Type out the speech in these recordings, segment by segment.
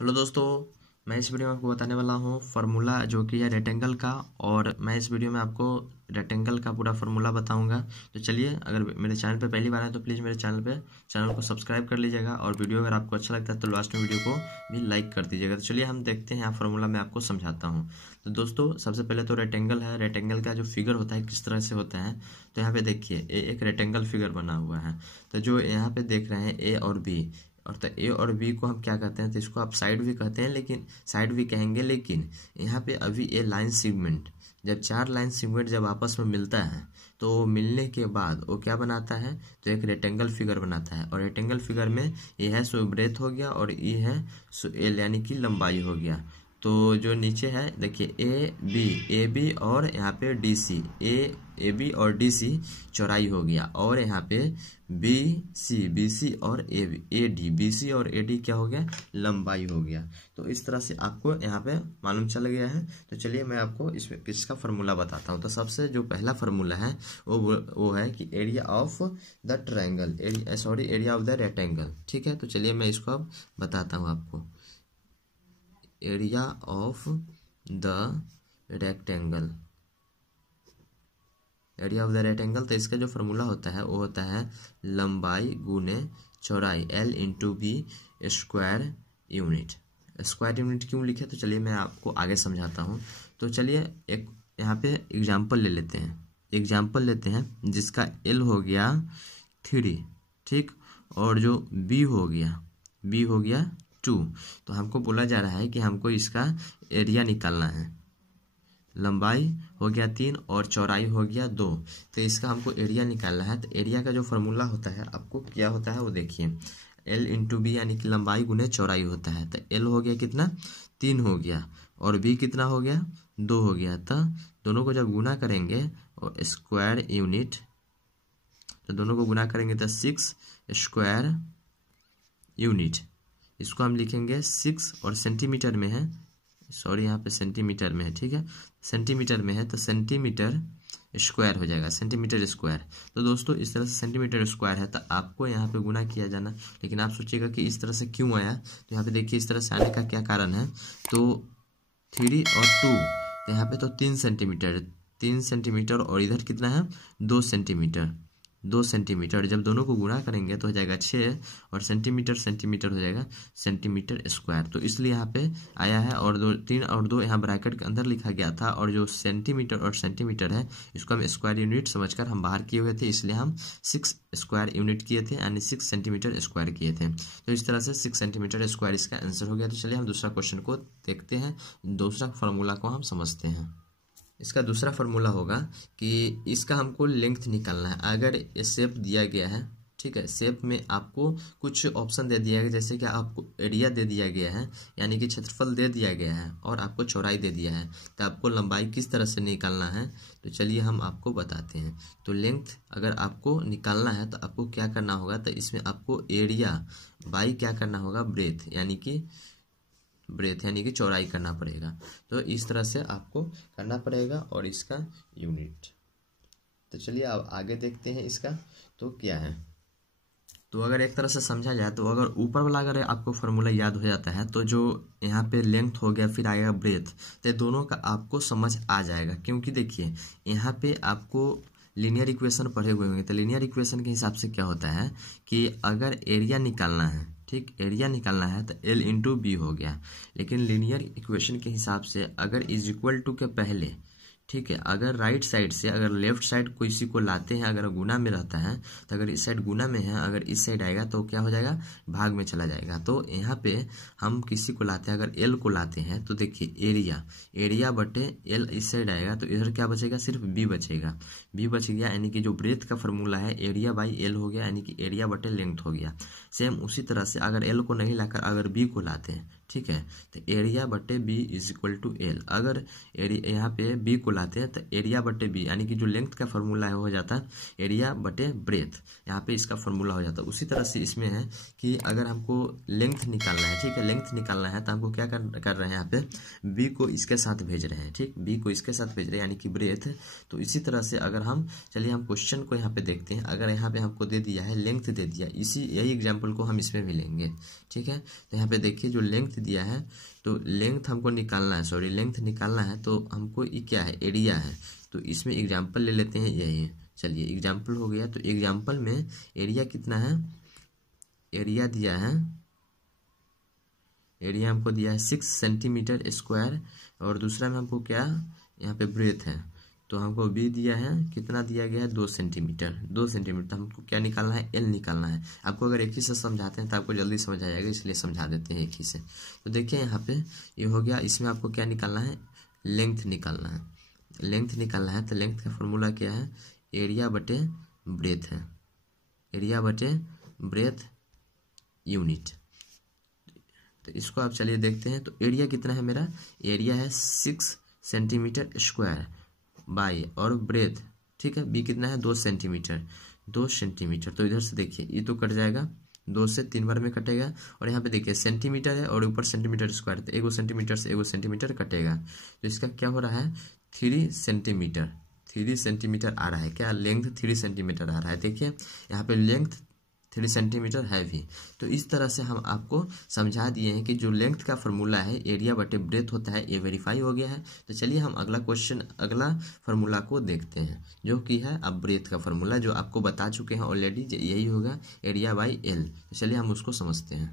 Hello दोस्तों, मैं इस वीडियो में आपको बताने वाला हूँ फार्मूला जो कि है रेक्टेंगल का। और मैं इस वीडियो में आपको रेक्टेंगल का पूरा फार्मूला बताऊंगा। तो चलिए, अगर मेरे चैनल पे पहली बार है तो प्लीज़ मेरे चैनल को सब्सक्राइब कर लीजिएगा और वीडियो अगर आपको अच्छा लगता है तो लास्ट में वीडियो को भी लाइक कर दीजिएगा। तो चलिए हम देखते हैं, फार्मूला मैं आपको समझाता हूँ। तो दोस्तों, सबसे पहले तो रेक्टेंगल है। रेक्टेंगल का जो फिगर होता है किस तरह से होता है, तो यहाँ पे देखिए एक रेक्टेंगल फिगर बना हुआ है। तो जो यहाँ पे देख रहे हैं ए और बी, और तो ए और बी को हम क्या कहते हैं, तो इसको आप साइड भी कहते हैं, लेकिन साइड भी कहेंगे। लेकिन यहाँ पे अभी ये लाइन सेगमेंट, जब चार लाइन सेगमेंट जब आपस में मिलता है तो मिलने के बाद वो क्या बनाता है, तो एक रेक्टेंगल फिगर बनाता है। और रेक्टेंगल फिगर में ये है सो ब्रेथ हो गया और ये है सो एल यानी कि लंबाई हो गया। तो जो नीचे है देखिए ए बी और यहाँ पे डी सी, ए बी और डी सी चौड़ाई हो गया। और यहाँ पे बी सी और ए डी, बी सी और ए डी क्या हो गया, लंबाई हो गया। तो इस तरह से आपको यहाँ पे मालूम चल गया है। तो चलिए मैं आपको इसमें इसका फार्मूला बताता हूँ। तो सबसे जो पहला फार्मूला है वो है कि area of the triangle, area of the rectangle. ठीक है, तो चलिए मैं इसको अब बताता हूँ आपको। Area of the rectangle, area of the rectangle, तो इसका जो फार्मूला होता है वो होता है लंबाई गुने चौड़ाई, L into B square unit. Square unit क्यों लिखे, तो चलिए मैं आपको आगे समझाता हूँ। तो चलिए एक यहाँ पे एग्जाम्पल ले लेते हैं जिसका L हो गया 3, ठीक, और जो B हो गया 2। तो हमको बोला जा रहा है कि हमको इसका एरिया निकालना है। लंबाई हो गया 3 और चौड़ाई हो गया 2। तो इसका हमको एरिया निकालना है। तो एरिया का जो फार्मूला होता है आपको क्या होता है वो देखिए, L इंटू बी यानी कि लंबाई गुने चौड़ाई होता है। तो L हो गया कितना, 3 हो गया, और B कितना हो गया, 2 हो गया। तो दोनों को जब गुना करेंगे और स्क्वायर यूनिट, तो दोनों को गुना करेंगे तो 6 स्क्वायर यूनिट। इसको हम लिखेंगे 6 और सेंटीमीटर में है, सॉरी यहाँ पे सेंटीमीटर में है, ठीक है, सेंटीमीटर में है तो सेंटीमीटर स्क्वायर हो जाएगा, सेंटीमीटर स्क्वायर। तो दोस्तों इस तरह से सेंटीमीटर स्क्वायर है तो आपको यहाँ पे गुना किया जाना। लेकिन आप सोचिएगा कि इस तरह से क्यों आया, तो यहाँ पे देखिए इस तरह से आने का क्या कारण है। तो 3 और 2, तो यहाँ पे तो 3 सेंटीमीटर और इधर कितना है 2 सेंटीमीटर। जब दोनों को गुणा करेंगे तो हो जाएगा 6 और सेंटीमीटर हो जाएगा सेंटीमीटर स्क्वायर। तो इसलिए यहाँ पे आया है। और 3 और 2 यहाँ ब्रैकेट के अंदर लिखा गया था, और जो सेंटीमीटर और सेंटीमीटर है इसको हम स्क्वायर यूनिट समझकर हम बाहर किए हुए थे, इसलिए हम 6 स्क्वायर यूनिट किए थे, यानी 6 सेंटीमीटर स्क्वायर किए थे। तो इस तरह से 6 सेंटीमीटर स्क्वायर इसका आंसर हो गया। तो चलिए हम दूसरा क्वेश्चन को देखते हैं, दूसरा फार्मूला को हम समझते हैं। इसका दूसरा फार्मूला होगा कि इसका हमको लेंथ निकालना है। अगर ये शेप दिया गया है, ठीक है, शेप में आपको कुछ ऑप्शन दे दिया गया, जैसे कि आपको एरिया दे दिया गया है यानी कि क्षेत्रफल दे दिया गया है, और आपको चौड़ाई दे दिया है, तो आपको लंबाई किस तरह से निकालना है, तो चलिए हम आपको बताते हैं। तो लेंथ अगर आपको निकालना है तो आपको क्या करना होगा, तो इसमें आपको एरिया बाई क्या करना होगा, ब्रेथ यानी कि चौड़ाई करना पड़ेगा। तो इस तरह से आपको करना पड़ेगा, और इसका यूनिट। तो चलिए अब आगे देखते हैं इसका तो क्या है। तो अगर एक तरह से समझा जाए तो अगर ऊपर वाला अगर आपको फार्मूला याद हो जाता है तो जो यहाँ पे लेंथ हो गया फिर आएगा ब्रेथ, तो दोनों का आपको समझ आ जाएगा। क्योंकि देखिए यहाँ पे आपको लीनियर इक्वेशन पढ़े हुए होंगे, तो लीनियर इक्वेशन के हिसाब से क्या होता है कि अगर एरिया निकालना है, ठीक, एरिया निकालना है तो L इंटू बी हो गया। लेकिन लीनियर इक्वेशन के हिसाब से अगर इज इक्वल टू के पहले, ठीक है, अगर राइट साइड से अगर लेफ्ट साइड किसी को लाते हैं, अगर गुना में रहता है तो अगर इस साइड गुना में है, अगर इस साइड आएगा तो क्या हो जाएगा, भाग में चला जाएगा। तो यहाँ पे हम किसी को लाते हैं, अगर L को लाते हैं तो देखिए एरिया बटे L इस साइड आएगा, तो इधर क्या बचेगा, सिर्फ B बचेगा। B बच गया, यानी कि जो ब्रेथ का फॉर्मूला है एरिया बाई L हो गया, यानी कि एरिया बटे लेंथ हो गया। सेम उसी तरह से अगर L को नहीं लाकर अगर B को लाते हैं, ठीक है, तो एरिया बटे B is equal to L। अगर यहाँ पे B को बुलाते हैं, तो एरिया बटे बी, यानी कि जो लेंथ का फार्मूला है वो हो जाता है एरिया बटे ब्रेथ, यहाँ पे इसका फार्मूला हो जाता है। उसी तरह से इसमें है कि अगर हमको लेंथ निकालना है, ठीक है, लेंथ निकालना है तो हमको क्या कर रहे हैं, यहाँ पे बी को इसके साथ भेज रहे हैं, ठीक, बी को इसके साथ भेज रहे हैं यानी कि ब्रेथ। तो इसी तरह से अगर हम चलिए हम क्वेश्चन को यहाँ पे देखते हैं, अगर यहाँ पे हमको दे दिया है लेंथ दे दिया, यही एग्जाम्पल को हम इसमें भी लेंगे, ठीक है। तो यहाँ पे देखिए जो लेंथ दिया है, तो लेंथ हमको निकालना है, सॉरी लेंथ निकालना है, तो हमको ये क्या है, एरिया है। तो इसमें एग्जाम्पल ले लेते हैं, यही चलिए एग्जाम्पल हो गया। तो एग्जाम्पल में एरिया कितना है, एरिया दिया है, एरिया हमको दिया है 6 सेंटीमीटर स्क्वायर, और दूसरा में हमको क्या यहाँ पे ब्रेथ है, तो हमको बी दिया है, कितना दिया गया है 2 सेंटीमीटर, 2 सेंटीमीटर। हमको क्या निकालना है, एल निकालना है। आपको अगर एक ही से समझाते हैं तो आपको जल्दी समझ आ जाएगा, इसलिए समझा देते हैं एक ही से। तो देखिए यहाँ पे ये हो गया, इसमें आपको क्या निकालना है, लेंथ निकालना है, लेंथ निकालना है। तो लेंथ का फॉर्मूला क्या है, एरिया बटे ब्रेथ है, एरिया बटे ब्रेथ यूनिट। तो इसको आप चलिए देखते हैं। तो एरिया कितना है मेरा, एरिया है 6 सेंटीमीटर स्क्वायर बाई, और ब्रेथ, ठीक है, बी कितना है 2 सेंटीमीटर, 2 सेंटीमीटर। तो इधर से देखिए ये तो कट जाएगा, 2 से 3 बार में कटेगा, और यहाँ पे देखिए सेंटीमीटर है और ऊपर सेंटीमीटर स्क्वायर, तो 1 सेंटीमीटर से 1 सेंटीमीटर कटेगा। तो इसका क्या हो रहा है, 3 सेंटीमीटर, 3 सेंटीमीटर आ रहा है, क्या लेंथ 3 सेंटीमीटर आ रहा है। देखिए यहाँ पे लेंथ 3 सेंटीमीटर है भी। तो इस तरह से हम आपको समझा दिए हैं कि जो लेंथ का फार्मूला है एरिया बटे ब्रेथ होता है, ये वेरीफाई हो गया है। तो चलिए हम अगला क्वेश्चन, अगला फार्मूला को देखते हैं, जो कि है अब ब्रेथ का फार्मूला, जो आपको बता चुके हैं ऑलरेडी, यही होगा एरिया बाई एल। तो चलिए हम उसको समझते हैं।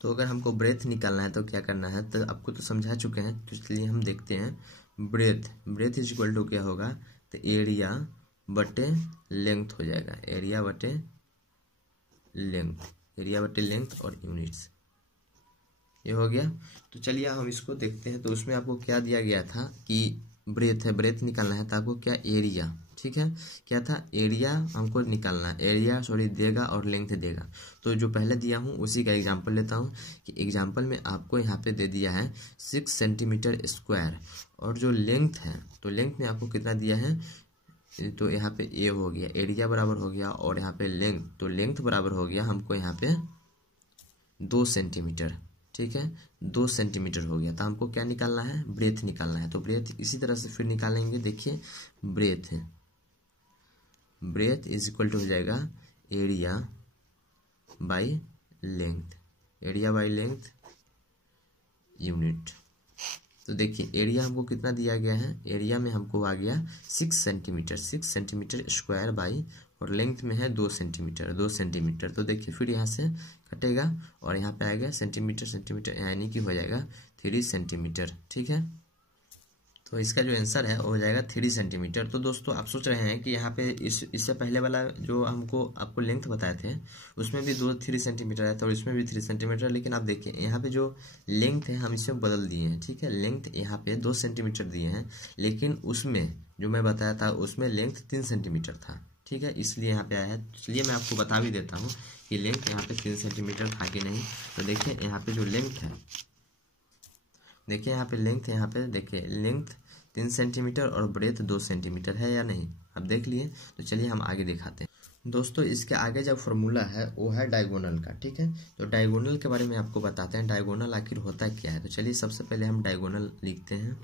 तो अगर हमको ब्रेथ निकालना है तो क्या करना है, तो आपको तो समझा चुके हैं, तो चलिए हम देखते हैं। Breadth, breadth is equal to क्या होगा, तो एरिया बटे लेंथ हो जाएगा, एरिया बटे लेंथ, एरिया बटे लेंथ और यूनिट्स, ये हो गया। तो चलिए हम इसको देखते हैं। तो उसमें आपको क्या दिया गया था कि ब्रेथ है, ब्रेथ निकालना है, तो आपको क्या एरिया, ठीक है, क्या था एरिया हमको निकालना है, एरिया सॉरी देगा और लेंथ देगा। तो जो पहले दिया हूँ उसी का एग्जांपल लेता हूँ, कि एग्जांपल में आपको यहाँ पे दे दिया है 6 सेंटीमीटर स्क्वायर, और जो लेंथ है, तो लेंथ में आपको कितना दिया है, तो यहाँ पे ए हो गया, एरिया बराबर हो गया, और यहाँ पे लेंथ, तो लेंथ बराबर हो गया हमको यहाँ पे 2 सेंटीमीटर, ठीक है, 2 सेंटीमीटर हो गया। तो हमको क्या निकालना है, ब्रेथ निकालना है। तो ब्रेथ इसी तरह से फिर निकालेंगे, देखिए ब्रेथ है, ब्रेथ इज इक्वल टू हो जाएगा area by length, area by length unit. तो देखिए एरिया हमको कितना दिया गया है, एरिया में हमको आ गया 6 सेंटीमीटर, 6 सेंटीमीटर स्क्वायर बाई, और लेंथ में है 2 सेंटीमीटर, 2 सेंटीमीटर। तो देखिए फिर यहाँ से कटेगा और यहाँ पे आएगा सेंटीमीटर, सेंटीमीटर यानी कि हो जाएगा 3 सेंटीमीटर, ठीक है। तो इसका जो आंसर है वो हो जाएगा 3 सेंटीमीटर। तो दोस्तों आप सोच रहे हैं कि यहाँ पे इससे पहले वाला जो हमको आपको लेंथ बताए थे उसमें भी 3 सेंटीमीटर है, तो इसमें भी 3 सेंटीमीटर, लेकिन आप देखिए यहाँ पे जो लेंथ है हम इसे बदल दिए हैं, ठीक है, लेंथ यहाँ पे 2 सेंटीमीटर दिए हैं, लेकिन उसमें जो मैं बताया था उसमें लेंथ 3 सेंटीमीटर था, ठीक है, इसलिए यहाँ पे आया है। चलिए मैं आपको बता भी देता हूँ कि लेंथ यहाँ पे 3 सेंटीमीटर था कि नहीं। तो देखिए यहाँ पे जो लेंथ है, देखिए यहाँ पे लेंथ, यहाँ पे देखिए लेंथ 3 सेंटीमीटर और ब्रेथ 2 सेंटीमीटर है या नहीं, आप देख लिए। तो चलिए हम आगे दिखाते हैं। दोस्तों इसके आगे जो फार्मूला है वो है डायगोनल का, ठीक है। तो डायगोनल के बारे में आपको बताते हैं, डायगोनल आखिर होता क्या है। तो चलिए सबसे पहले हम डायगोनल लिखते हैं,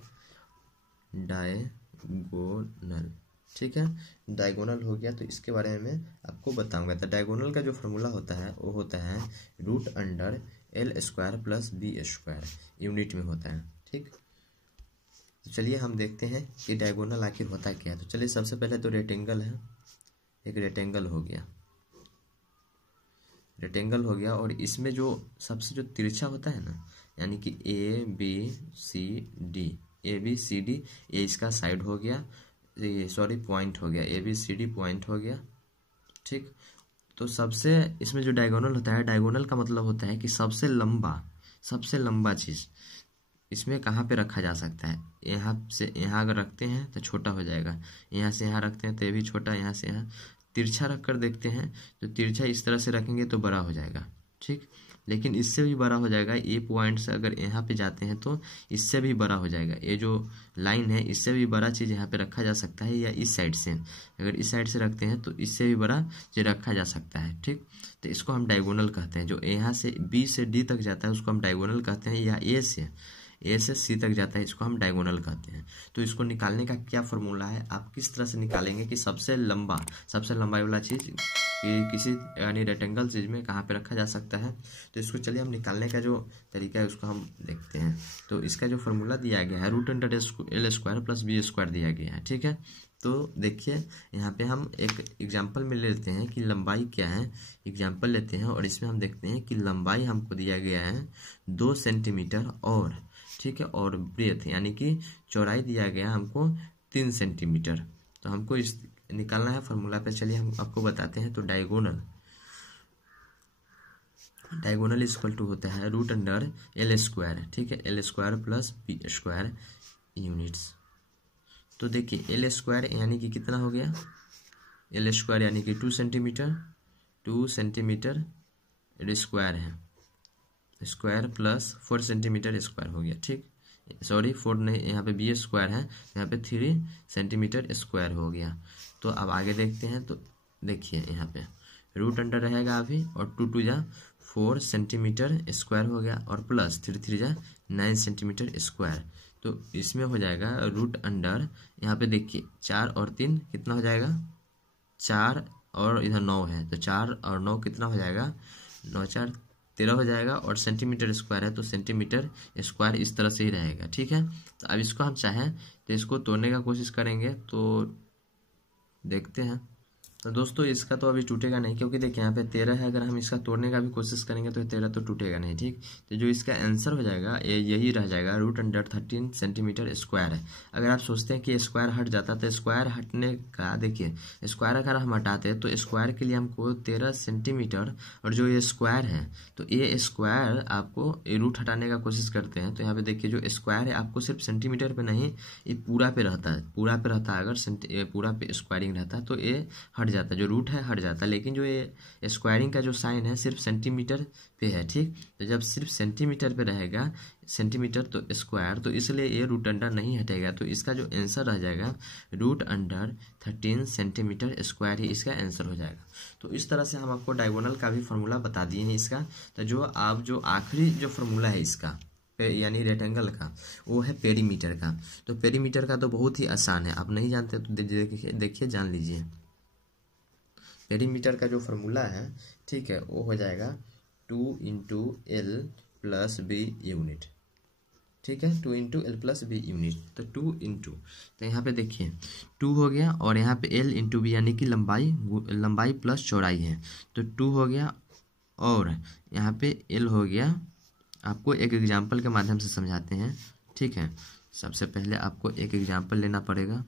डायगोनल, ठीक है, डायगोनल हो गया। तो इसके बारे में आपको बताऊंगा। तो डायगोनल का जो फार्मूला होता है वो होता है root under L square plus B square, unit में होता है, ठीक। तो चलिए हम देखते हैं कि डायगोनल आखिर होता क्या है। तो चलिए सबसे पहले तो रेक्टेंगल है, एक रेक्टेंगल हो गया, रेक्टेंगल हो गया, और इसमें जो सबसे जो तिरछा होता है ना, यानी कि A B C D, A B C D, ये इसका साइड हो गया, ये सॉरी पॉइंट हो गया, A B C D point हो गया, ठीक। तो सबसे इसमें जो डायगोनल होता है, डायगोनल का मतलब होता है कि सबसे लंबा चीज़ इसमें कहाँ पे रखा जा सकता है। यहाँ से यहाँ अगर रखते हैं तो छोटा हो जाएगा, यहाँ से यहाँ रखते हैं तो ये भी छोटा, यहाँ से यहाँ तिरछा रख कर देखते हैं तो तिरछा इस तरह से रखेंगे तो बड़ा हो जाएगा, ठीक। लेकिन इससे भी बड़ा हो जाएगा। ए पॉइंट से अगर यहाँ पे जाते हैं तो इससे भी बड़ा हो जाएगा। ये जो लाइन है इससे भी बड़ा चीज़ यहाँ पे रखा जा सकता है, या इस साइड से अगर इस साइड से रखते हैं तो इससे भी बड़ा चीज़ रखा जा सकता है। ठीक, तो इसको हम डायगोनल कहते हैं। जो यहाँ से बी से डी तक जाता है उसको हम डायगोनल कहते हैं, या ए से सी तक जाता है इसको हम डायगोनल कहते हैं। तो इसको निकालने का क्या फॉर्मूला है, आप किस तरह से निकालेंगे कि सबसे लंबाई वाला चीज़ कि किसी यानी रेक्टेंगल चीज़ में कहाँ पे रखा जा सकता है। तो इसको चलिए हम निकालने का जो तरीका है उसको हम देखते हैं। तो इसका जो फॉर्मूला दिया गया है √(L² + B² दिया गया है। ठीक है, तो देखिए यहाँ पे हम एक एग्जाम्पल में लेते हैं कि लंबाई क्या है। एग्जाम्पल लेते हैं और इसमें हम देखते हैं कि लंबाई हमको दिया गया है 2 सेंटीमीटर और, ठीक है, और ब्रेथ यानी कि चौड़ाई दिया गया हमको 3 सेंटीमीटर। तो हमको इस निकालना है फॉर्मूला पे। चलिए हम आपको बताते हैं। तो डायगोनल इक्वल टू होता है √(L²), ठीक है, L² + B² यूनिट्स। तो देखिए L² यानी कि कितना हो गया, L² यानी कि 2 सेंटीमीटर स्क्वायर है, स्क्वायर प्लस 4 सेंटीमीटर स्क्वायर हो गया। ठीक, सॉरी 4 नहीं, यहाँ पे B² है, यहाँ पे 3 सेंटीमीटर स्क्वायर हो गया। तो अब आगे देखते हैं। तो देखिए यहाँ पे रूट अंडर रहेगा अभी, और 2 2 जा 4 सेंटीमीटर स्क्वायर हो गया, और प्लस 3 3 जा 9 सेंटीमीटर स्क्वायर। तो इसमें हो जाएगा रूट अंडर, यहाँ पे देखिए 4 और 3 कितना हो जाएगा, 4 और इधर 9 है, तो 4 और 9 कितना हो जाएगा, 9 4 13 हो जाएगा, और सेंटीमीटर स्क्वायर है तो सेंटीमीटर स्क्वायर इस तरह से ही रहेगा। ठीक है, तो अब इसको हम चाहें तो इसको तोड़ने का कोशिश करेंगे, तो देखते हैं। तो दोस्तों इसका तो अभी टूटेगा नहीं, क्योंकि देखिए यहाँ पे 13 है, अगर हम इसका तोड़ने का भी कोशिश करेंगे तो 13 तो टूटेगा नहीं। ठीक, तो जो इसका आंसर हो जाएगा यही रह जाएगा √13 सेंटीमीटर स्क्वायर है। अगर आप सोचते हैं कि स्क्वायर हट जाता तो स्क्वायर हटने का, देखिए स्क्वायर अगर हम हटाते तो स्क्वायर के लिए हमको 13 सेंटीमीटर, और जो ये स्क्वायर है तो ये स्क्वायर आपको रूट हटाने का कोशिश करते हैं। तो यहाँ पे देखिए जो स्क्वायर है आपको सिर्फ सेंटीमीटर पे नहीं, ये पूरा पे रहता है, अगर पूरा पे स्क्वायरिंग रहता है तो ये हट जाता है, जो रूट है हट जाता है। लेकिन जो ये स्क्वायरिंग का जो साइन है सिर्फ सेंटीमीटर पे है। ठीक, तो जब सिर्फ सेंटीमीटर पे रहेगा, सेंटीमीटर तो स्क्वायर, तो इसलिए ये रूट अंडर नहीं हटेगा। तो इसका जो आंसर रह जाएगा √13 सेंटीमीटर स्क्वायर ही इसका आंसर हो जाएगा। तो इस तरह से हम आपको डायगोनल का भी फॉर्मूला बता दिए हैं इसका। तो जो आखिरी जो फॉर्मूला है इसका यानी रेक्टेंगल का, वो है पेरीमीटर का। तो पेरीमीटर का तो बहुत ही आसान है, आप नहीं जानते तो देखिए जान लीजिए। पेरीमीटर का जो फॉर्मूला है, ठीक है, वो हो जाएगा 2 × L + B यूनिट। ठीक है, 2 × L + B यूनिट। तो 2 × तो यहाँ पे देखिए 2 हो गया, और यहाँ पे L × B यानी कि लंबाई प्लस चौड़ाई है, तो 2 हो गया, और यहाँ पे L हो गया। आपको एक एग्जाम्पल के माध्यम से समझाते हैं। ठीक है, सबसे पहले आपको एक एग्जाम्पल लेना पड़ेगा।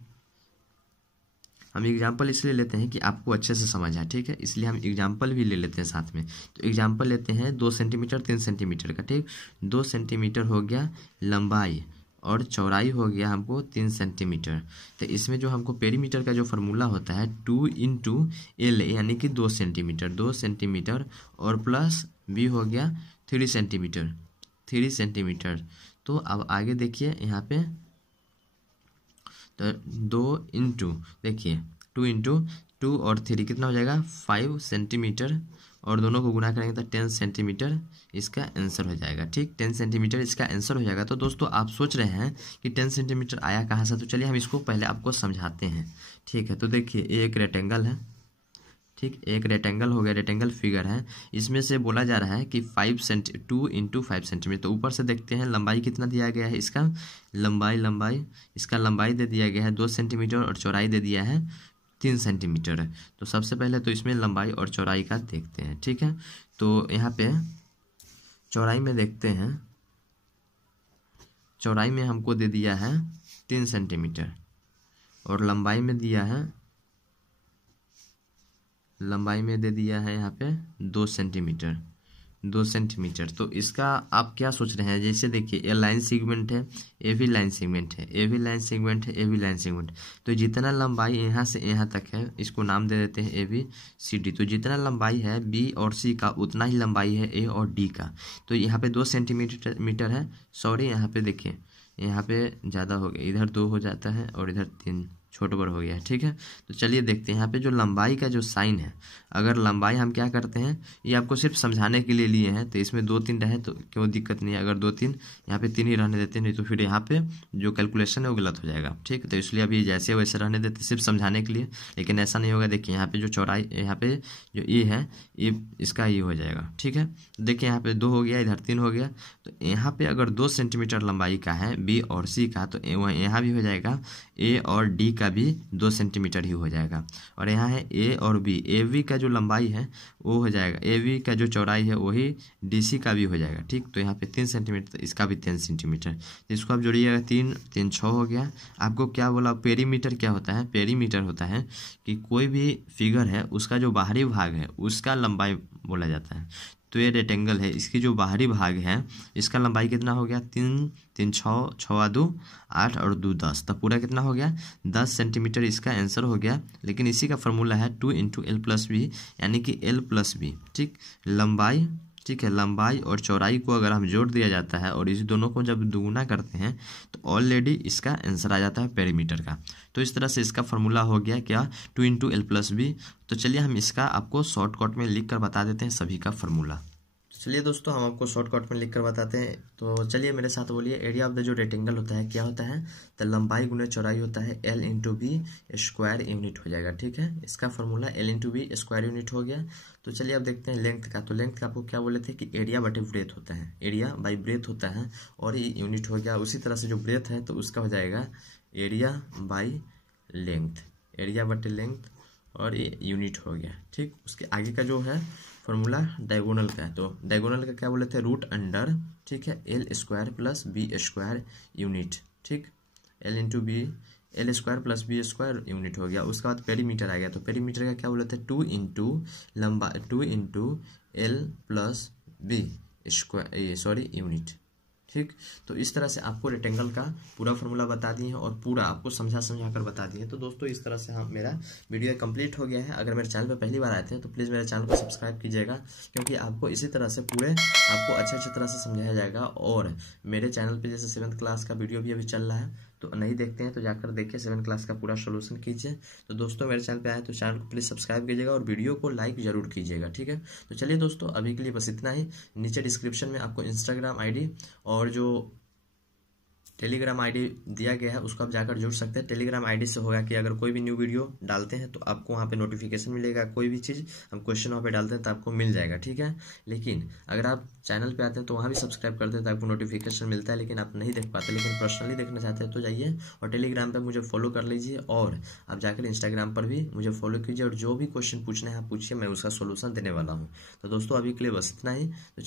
हम एग्जाम्पल इसलिए लेते हैं कि आपको अच्छे से समझ आए। ठीक है, इसलिए हम एग्जाम्पल भी ले लेते हैं साथ में। तो एग्जाम्पल लेते हैं 2 सेंटीमीटर 3 सेंटीमीटर का। ठीक, 2 सेंटीमीटर हो गया लंबाई, और चौड़ाई हो गया हमको 3 सेंटीमीटर। तो इसमें जो हमको पेरीमीटर का जो फार्मूला होता है 2 × L यानी कि 2 सेंटीमीटर, और प्लस B हो गया 3 सेंटीमीटर। तो अब आगे देखिए यहाँ पे, तो 2 देखिए 2 × 2 और 3 कितना हो जाएगा 5 सेंटीमीटर, और दोनों को गुना करेंगे तो 10 सेंटीमीटर इसका आंसर हो जाएगा। ठीक, 10 सेंटीमीटर इसका आंसर हो जाएगा। तो दोस्तों आप सोच रहे हैं कि 10 सेंटीमीटर आया कहाँ से, तो चलिए हम इसको पहले आपको समझाते हैं। ठीक है, तो देखिए ये एक रेक्टेंगल है। ठीक, एक रेक्टेंगल हो गया, रेक्टेंगल फिगर है। इसमें से बोला जा रहा है कि 2 × 5 सेंटीमीटर। तो ऊपर से देखते हैं लंबाई कितना दिया गया है इसका, इसका लंबाई दे दिया गया है 2 सेंटीमीटर, और चौड़ाई दे दिया है 3 सेंटीमीटर। तो सबसे पहले तो इसमें लंबाई और चौड़ाई का देखते हैं। ठीक है, तो यहाँ पे चौड़ाई में देखते हैं, चौड़ाई में हमको दे दिया है 3 सेंटीमीटर, और लंबाई में दे दिया है यहाँ पे 2 सेंटीमीटर। 2 सेंटीमीटर। तो इसका आप क्या सोच रहे हैं, जैसे देखिए ये लाइन सेगमेंट है, ये भी लाइन सेगमेंट है, ये भी लाइन सेगमेंट है, ये भी लाइन सेगमेंट। तो जितना लंबाई यहाँ से यहाँ तक है इसको नाम दे देते हैं ABCD। तो जितना लंबाई है B और C का उतना ही लंबाई है A और D का। तो यहाँ पे 2 सेंटीमीटर है, सॉरी यहाँ पे देखिए यहाँ पे ज़्यादा हो गया, इधर 2 हो जाता है और इधर 3 छोटा बड़ा हो गया है, ठीक है। तो चलिए देखते हैं यहाँ पे जो लंबाई का जो साइन है, अगर लंबाई हम क्या करते हैं, ये आपको सिर्फ समझाने के लिए लिए हैं, तो इसमें 2-3 रहे तो क्यों दिक्कत नहीं है। अगर 2-3 यहाँ पे 3 ही रहने देते हैं, नहीं तो फिर यहाँ पे जो कैलकुलेशन है वो गलत हो जाएगा, ठीक है। तो इसलिए अभी जैसे वैसे रहने देते सिर्फ समझाने के लिए, लेकिन ऐसा नहीं होगा। देखिए यहाँ पे जो चौड़ाई, यहाँ पे जो ए है ये इसका ये हो जाएगा, ठीक है। देखिए यहाँ पे 2 हो गया, इधर 3 हो गया। तो यहाँ पे अगर 2 सेंटीमीटर लंबाई का है B और C का, तो यहाँ भी हो जाएगा A और D का भी 2 सेंटीमीटर ही हो जाएगा। और यहाँ है A और B, AB का जो लंबाई है वो हो जाएगा, AB का जो चौड़ाई है वही DC का भी हो जाएगा, ठीक। तो यहाँ पे 3 सेंटीमीटर, तो इसका भी 3 सेंटीमीटर। तो इसको आप जोड़िएगा, 3 3 6 हो गया। आपको क्या बोला, पेरीमीटर क्या होता है, पेरीमीटर होता है कि कोई भी फिगर है उसका जो बाहरी भाग है उसका लंबाई बोला जाता है। तो ये रेक्टेंगल है, इसकी जो बाहरी भाग है इसका लंबाई कितना हो गया, 3 3 6 6 2 8 और 2 10, तब पूरा कितना हो गया 10 सेंटीमीटर इसका आंसर हो गया। लेकिन इसी का फॉर्मूला है 2 × L+B, यानी कि L+B, ठीक। लंबाई, ठीक है, लंबाई और चौड़ाई को अगर हम जोड़ दिया जाता है और इस दोनों को जब दुगुना करते हैं तो ऑलरेडी इसका आंसर आ जाता है पेरीमीटर का। तो इस तरह से इसका फॉर्मूला हो गया क्या, 2 × L+B। तो चलिए हम इसका आपको शॉर्टकट में लिख कर बता देते हैं सभी का फॉर्मूला। चलिए दोस्तों हम आपको शॉर्टकट में लिख कर बताते हैं। तो चलिए मेरे साथ बोलिए, एरिया ऑफ द जो रेक्टेंगल होता है क्या होता है, तो लंबाई गुने चौड़ाई होता है L × B स्क्वायर यूनिट हो जाएगा, ठीक है। इसका formula L × B square unit हो गया। तो चलिए अब देखते हैं लेंथ का। तो लेंथ का आपको क्या बोले थे कि एरिया बटे ब्रेथ होता है, एरिया बाई ब्रेथ होता है, और ये यूनिट हो गया। उसी तरह से जो ब्रेथ है तो उसका हो जाएगा एरिया बाई लेंथ, एरिया बटे लेंथ, और ये यूनिट हो गया, ठीक। उसके आगे का जो है फॉर्मूला डायगोनल का है, तो डायगोनल का क्या बोले थे, √अंडर, ठीक है, L² + B² यूनिट, ठीक। L × B, L² + B² unit हो गया। उसके बाद पेरीमीटर आ गया। तो पेरीमीटर का क्या बोले थे, 2 × L+B² यूनिट, ठीक। तो इस तरह से आपको रेक्टेंगल का पूरा फॉर्मूला बता दिए हैं और पूरा आपको समझा कर बता दिए हैं। तो दोस्तों इस तरह से हम मेरा वीडियो कंप्लीट हो गया है। अगर मेरे चैनल पर पहली बार आए थे तो प्लीज़ मेरे चैनल को सब्सक्राइब कीजिएगा, क्योंकि आपको इसी तरह से पूरे आपको अच्छे तरह से समझाया जाएगा। और मेरे चैनल पर जैसे 7th क्लास का वीडियो भी अभी चल रहा है, तो नहीं देखते हैं तो जाकर देखिए, 7th क्लास का पूरा सोल्यूशन कीजिए। तो दोस्तों मेरे चैनल पे आए तो चैनल को प्लीज़ सब्सक्राइब कीजिएगा और वीडियो को लाइक जरूर कीजिएगा, ठीक है। तो चलिए दोस्तों अभी के लिए बस इतना ही। नीचे डिस्क्रिप्शन में आपको इंस्टाग्राम ID और जो टेलीग्राम ID दिया गया है उसको आप जाकर जुड़ सकते हैं। टेलीग्राम ID से होगा कि अगर कोई भी न्यू वीडियो डालते हैं तो आपको वहाँ पे नोटिफिकेशन मिलेगा, कोई भी चीज़ हम क्वेश्चन वहाँ पे डालते हैं तो आपको मिल जाएगा, ठीक है। लेकिन अगर आप चैनल पे आते हैं तो वहाँ भी सब्सक्राइब करते हैं तो आपको नोटिफिकेशन मिलता है, लेकिन आप नहीं देख पाते। लेकिन पर्सनली देखना चाहते हैं तो जाइए और टेलीग्राम पर मुझे फॉलो कर लीजिए, और आप जाकर इंस्टाग्राम पर भी मुझे फॉलो कीजिए, और जो भी क्वेश्चन पूछना है आप पूछिए, मैं उसका सोल्यूशन देने वाला हूँ। तो दोस्तों अभी के लिए बस इतना ही। तो